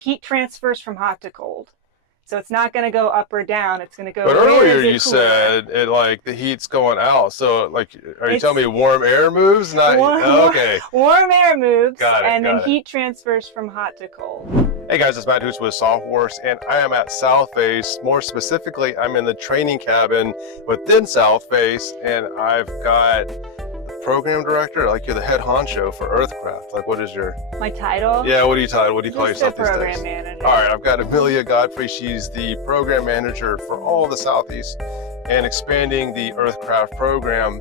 heat transfers from hot to cold. So it's not going to go up or down. It's going to go. But earlier you cooler. said it like the heat's going out. So like, are you telling me warm air moves? Not okay. Warm air moves, got it, and then heat transfers from hot to cold. Hey guys, it's Matt Hoots with Southface, and I am at Southface. More specifically, I'm in the training cabin within Southface, and I've got the program director. Like, you're the head honcho for Earthcraft. Like, what is your my title? Yeah, what do you title? What do you call yourself these days? Program manager. All right, I've got Amelia Godfrey. She's the program manager for all of the Southeast and expanding the Earthcraft program.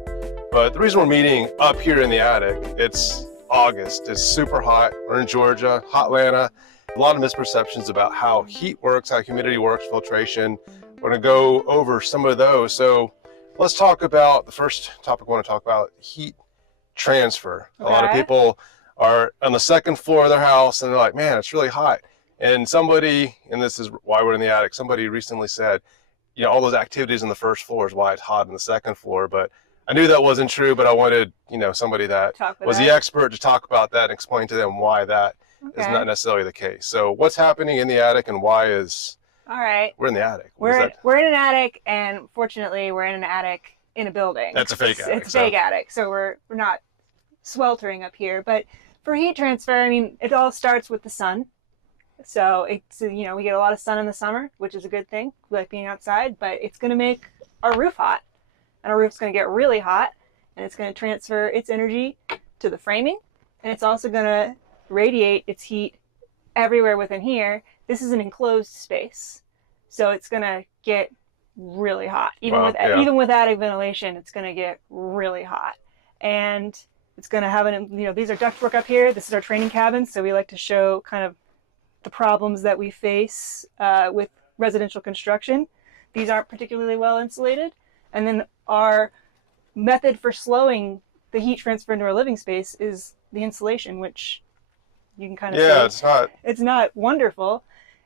But the reason we're meeting up here in the attic, it's August. It's super hot. We're in Georgia, hot Atlanta. A lot of misperceptions about how heat works, how humidity works, filtration. We're going to go over some of those. So let's talk about the first topic I want to talk about: heat transfer. Okay. A lot of people are on the second floor of their house and they're like, man, it's really hot. And somebody, and this is why we're in the attic, somebody recently said, you know, all those activities on the first floor is why it's hot on the second floor. But I knew that wasn't true, but I wanted, you know, somebody that was the expert to talk about that and explain to them why that is not necessarily the case. So what's happening in the attic, and why is... All right. We're in the attic. We're in an attic, and fortunately we're in an attic in a building. That's a fake attic. It's a fake attic, so we're not sweltering up here. But for heat transfer, I mean, it all starts with the sun. So it's, you know, we get a lot of sun in the summer, which is a good thing. We like being outside, but it's going to make our roof hot, and our roof's going to get really hot, and it's going to transfer its energy to the framing, and it's also going to radiate its heat everywhere within here. This is an enclosed space, so it's going to get really hot. Even with attic ventilation, it's going to get really hot, and it's going to have these are ductwork up here. This is our training cabin, so we like to show kind of the problems that we face with residential construction. These aren't particularly well insulated. And then our method for slowing the heat transfer into our living space is the insulation, which you can kind of say it's not wonderful.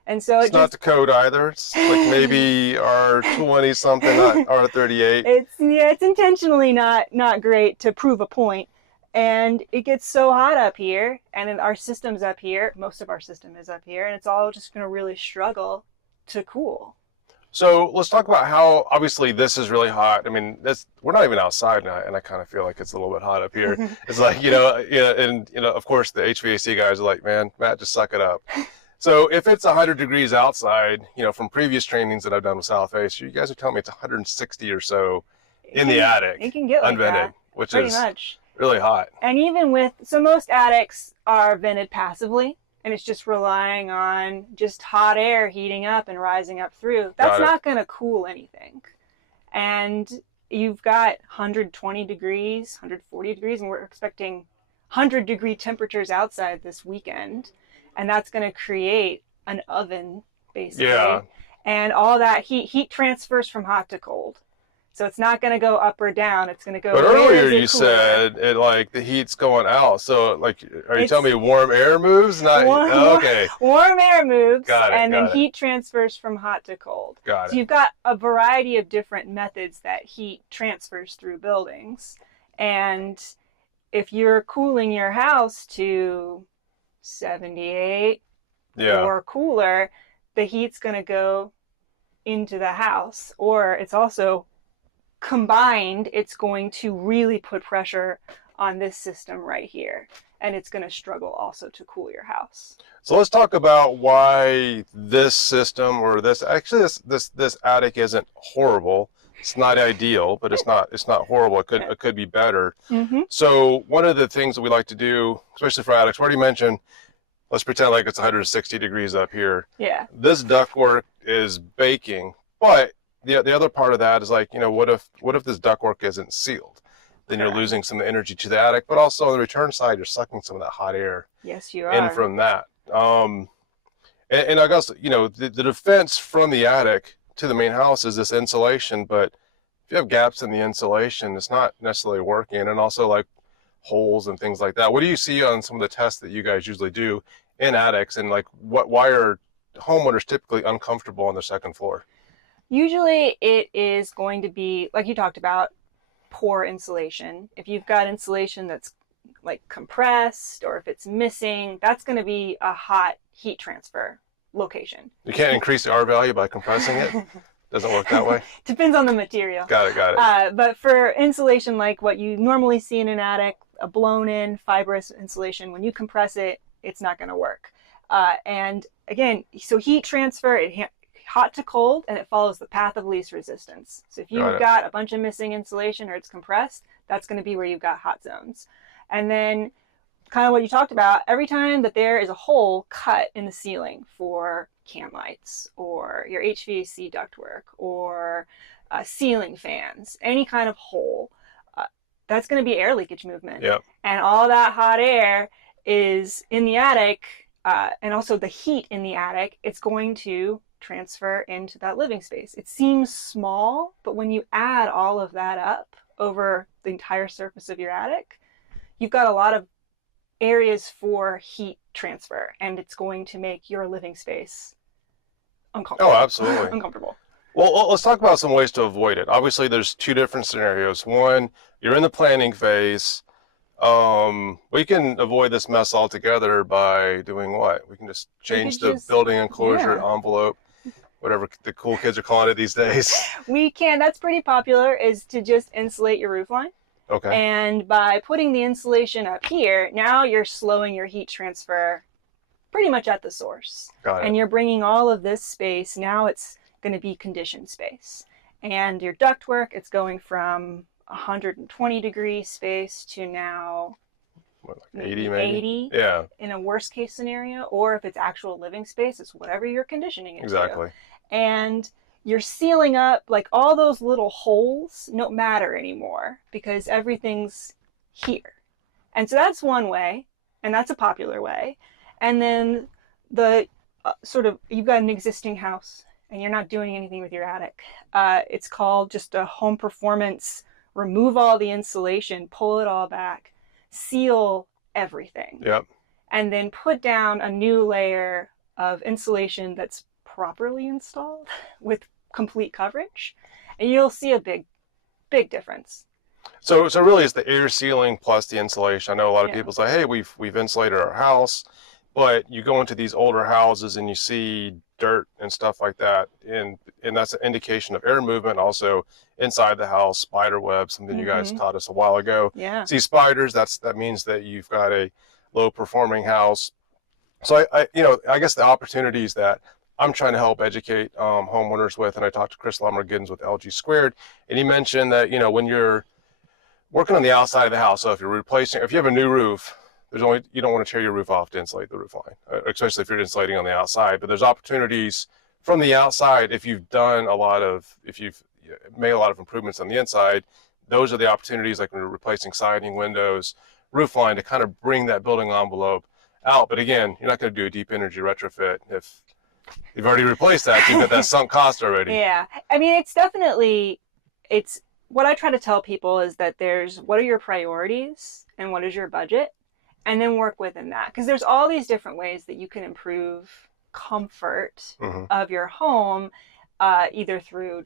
And so it's not the code either. It's like maybe R20 something, not R38. It's intentionally not great to prove a point. And it gets so hot up here, and then our system's up here, most of our system is up here, and it's all just going to really struggle to cool. So let's talk about how, obviously, this is really hot. I mean, we're not even outside now, and I kind of feel like it's a little bit hot up here. It's like, and of course, the HVAC guys are like, man, Matt, just suck it up. So if it's 100 degrees outside, from previous trainings that I've done with Southface, you guys are telling me it's 160 or so in the attic. It can get like unvented, that, which pretty is much really hot. And even so most attics are vented passively, and it's just relying on just hot air heating up and rising up through. That's not going to cool anything. And you've got 120 degrees, 140 degrees, and we're expecting 100-degree temperatures outside this weekend. And that's going to create an oven, basically. Yeah. And all that heat transfers from hot to cold. So it's not going to go up or down. It's going to go. But earlier you said it like the heat's going out. So like, are you telling me warm air moves? Okay. Warm air moves. Got it. And then heat transfers from hot to cold. Got it. So you've got a variety of different methods that heat transfers through buildings. And if you're cooling your house to 78 or cooler, the heat's going to go into the house. Or it's also combined, it's going to really put pressure on this system right here, and it's going to struggle also to cool your house. So let's talk about why this system, or this attic isn't horrible. It's not ideal, but it's not horrible. It could be better. Mm-hmm. So one of the things that we like to do, especially for attics, we already mentioned, let's pretend like it's 160 degrees up here. Yeah. This ductwork is baking, but the other part of that is like, what if this ductwork isn't sealed? Then you're losing some energy to the attic, but also on the return side, you're sucking some of that hot air. Yes, you are. In from that. And I guess, the defense from the attic to the main house is this insulation, but if you have gaps in the insulation, it's not necessarily working. And also like holes and things like that. What do you see on some of the tests that you guys usually do in attics, and like why are homeowners typically uncomfortable on the second floor? Usually it is going to be, like you talked about, poor insulation. If you've got insulation that's like compressed or if it's missing, that's going to be a hot heat transfer location. You can't increase the R value by compressing it? Doesn't work that way? Depends on the material. Got it. But for insulation like what you normally see in an attic, a blown-in fibrous insulation, when you compress it, it's not going to work. And again, so heat transfer, hot to cold, and it follows the path of least resistance. So if you've got a bunch of missing insulation or it's compressed, that's going to be where you've got hot zones. And then kind of what you talked about, every time that there is a hole cut in the ceiling for can lights or your HVAC ductwork or ceiling fans, any kind of hole, that's going to be air leakage movement. Yep. And all that hot air is in the attic, and also the heat in the attic, it's going to transfer into that living space. It seems small, but when you add all of that up over the entire surface of your attic, you've got a lot of areas for heat transfer, and it's going to make your living space uncomfortable. Oh, absolutely. Uncomfortable. Well, let's talk about some ways to avoid it. Obviously, there's two different scenarios. One, you're in the planning phase. We can avoid this mess altogether by doing what? We can just change the building enclosure envelope, whatever the cool kids are calling it these days. We can. That's pretty popular, is to just insulate your roof line. Okay. And by putting the insulation up here, now you're slowing your heat transfer pretty much at the source. Got it. And you're bringing all of this space, now it's going to be conditioned space. And your ductwork, it's going from 120 degree space to now what, like 80 maybe? 80 yeah. in a worst case scenario. Or if it's actual living space, it's whatever you're conditioning it Exactly. to. And you're sealing up, like all those little holes don't matter anymore because everything's here. And so that's one way, and that's a popular way. And then the sort of, you've got an existing house and you're not doing anything with your attic. It's called just a home performance, remove all the insulation, pull it all back, seal everything. Yep. And then put down a new layer of insulation that's properly installed with complete coverage, and you'll see a big difference. So really it's the air sealing plus the insulation. I know a lot of people say, hey, we've insulated our house, but you go into these older houses and you see dirt and stuff like that, and that's an indication of air movement. Also inside the house, spider webs, something you guys taught us a while ago. Yeah. See spiders, that means that you've got a low performing house. So I guess the opportunities that I'm trying to help educate homeowners with, and I talked to Chris Lummer-Giddens with LG Squared, and he mentioned that, when you're working on the outside of the house, so if you have a new roof, you don't want to tear your roof off to insulate the roof line, especially if you're insulating on the outside. But there's opportunities from the outside if you've made a lot of improvements on the inside. Those are the opportunities, like when you're replacing siding, windows, roof line, to kind of bring that building envelope out. But again, you're not going to do a deep energy retrofit if you've already replaced that. You've got that sunk cost already. Yeah. I mean, it's what I try to tell people is that what are your priorities and what is your budget, and then work within that. Because there's all these different ways that you can improve comfort of your home, either through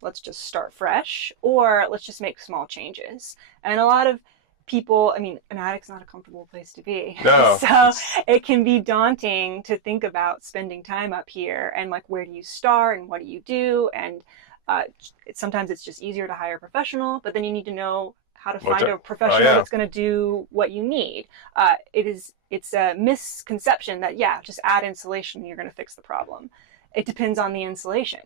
let's just start fresh, or let's just make small changes. And a lot of people, I mean, an attic's not a comfortable place to be. No. So it can be daunting to think about spending time up here and like, where do you start and what do you do? And sometimes it's just easier to hire a professional, but then you need to know how to find a professional that's going to do what you need. It's a misconception that, just add insulation and you're going to fix the problem. It depends on the insulation.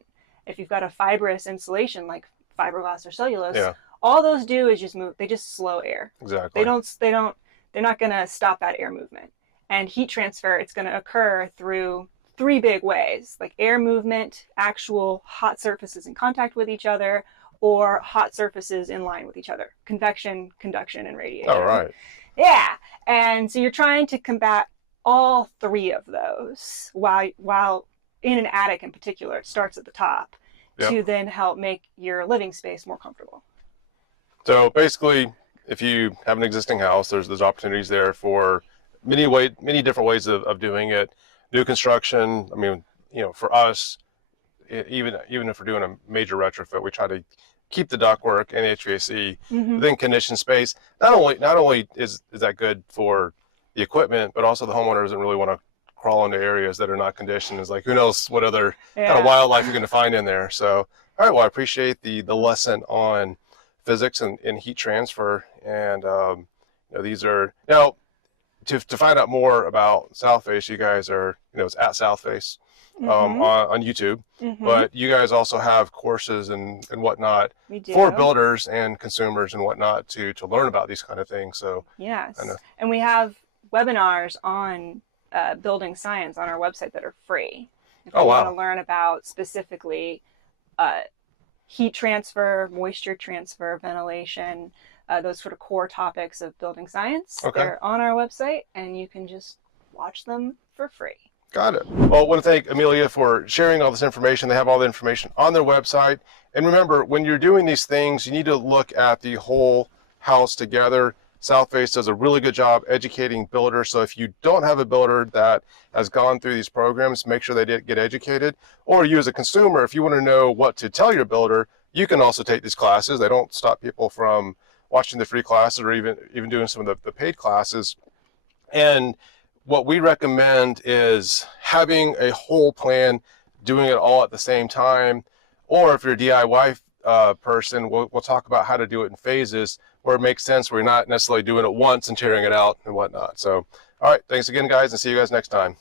If you've got a fibrous insulation like fiberglass or cellulose, all those do is just move. They just slow air. Exactly. They're not going to stop that air movement. And heat transfer, it's going to occur through three big ways, like air movement, actual hot surfaces in contact with each other, or hot surfaces in line with each other. Convection, conduction, and radiation. All right. Yeah. And so you're trying to combat all three of those while in an attic in particular, it starts at the top to then help make your living space more comfortable. So basically, if you have an existing house, there's opportunities there for many different ways of doing it. New construction, I mean, for us, even if we're doing a major retrofit, we try to keep the ductwork and the HVAC within conditioned space. Not only is that good for the equipment, but also the homeowner doesn't really want to crawl into areas that are not conditioned. It's like, who knows what other kind of wildlife you're going to find in there. So, all right, well, I appreciate the lesson on physics and heat transfer. And these are now to find out more about Southface. You guys are, it's at Southface on YouTube, but you guys also have courses and whatnot for builders and consumers and whatnot to learn about these kind of things. So yes, and we have webinars on building science on our website that are free. If you want to learn about specifically heat transfer, moisture transfer, ventilation, those sort of core topics of building science, they're on our website, and you can just watch them for free. Got it. Well, I want to thank Amelia for sharing all this information. They have all the information on their website. And remember, when you're doing these things, you need to look at the whole house together. Southface does a really good job educating builders. So if you don't have a builder that has gone through these programs, make sure they did get educated. Or you as a consumer, if you want to know what to tell your builder, you can also take these classes. They don't stop people from watching the free classes or even doing some of the paid classes. And what we recommend is having a whole plan, doing it all at the same time. Or if you're a DIY person, we'll talk about how to do it in phases where it makes sense, where you're not necessarily doing it once and tearing it out and whatnot. So, all right, thanks again, guys, and see you guys next time.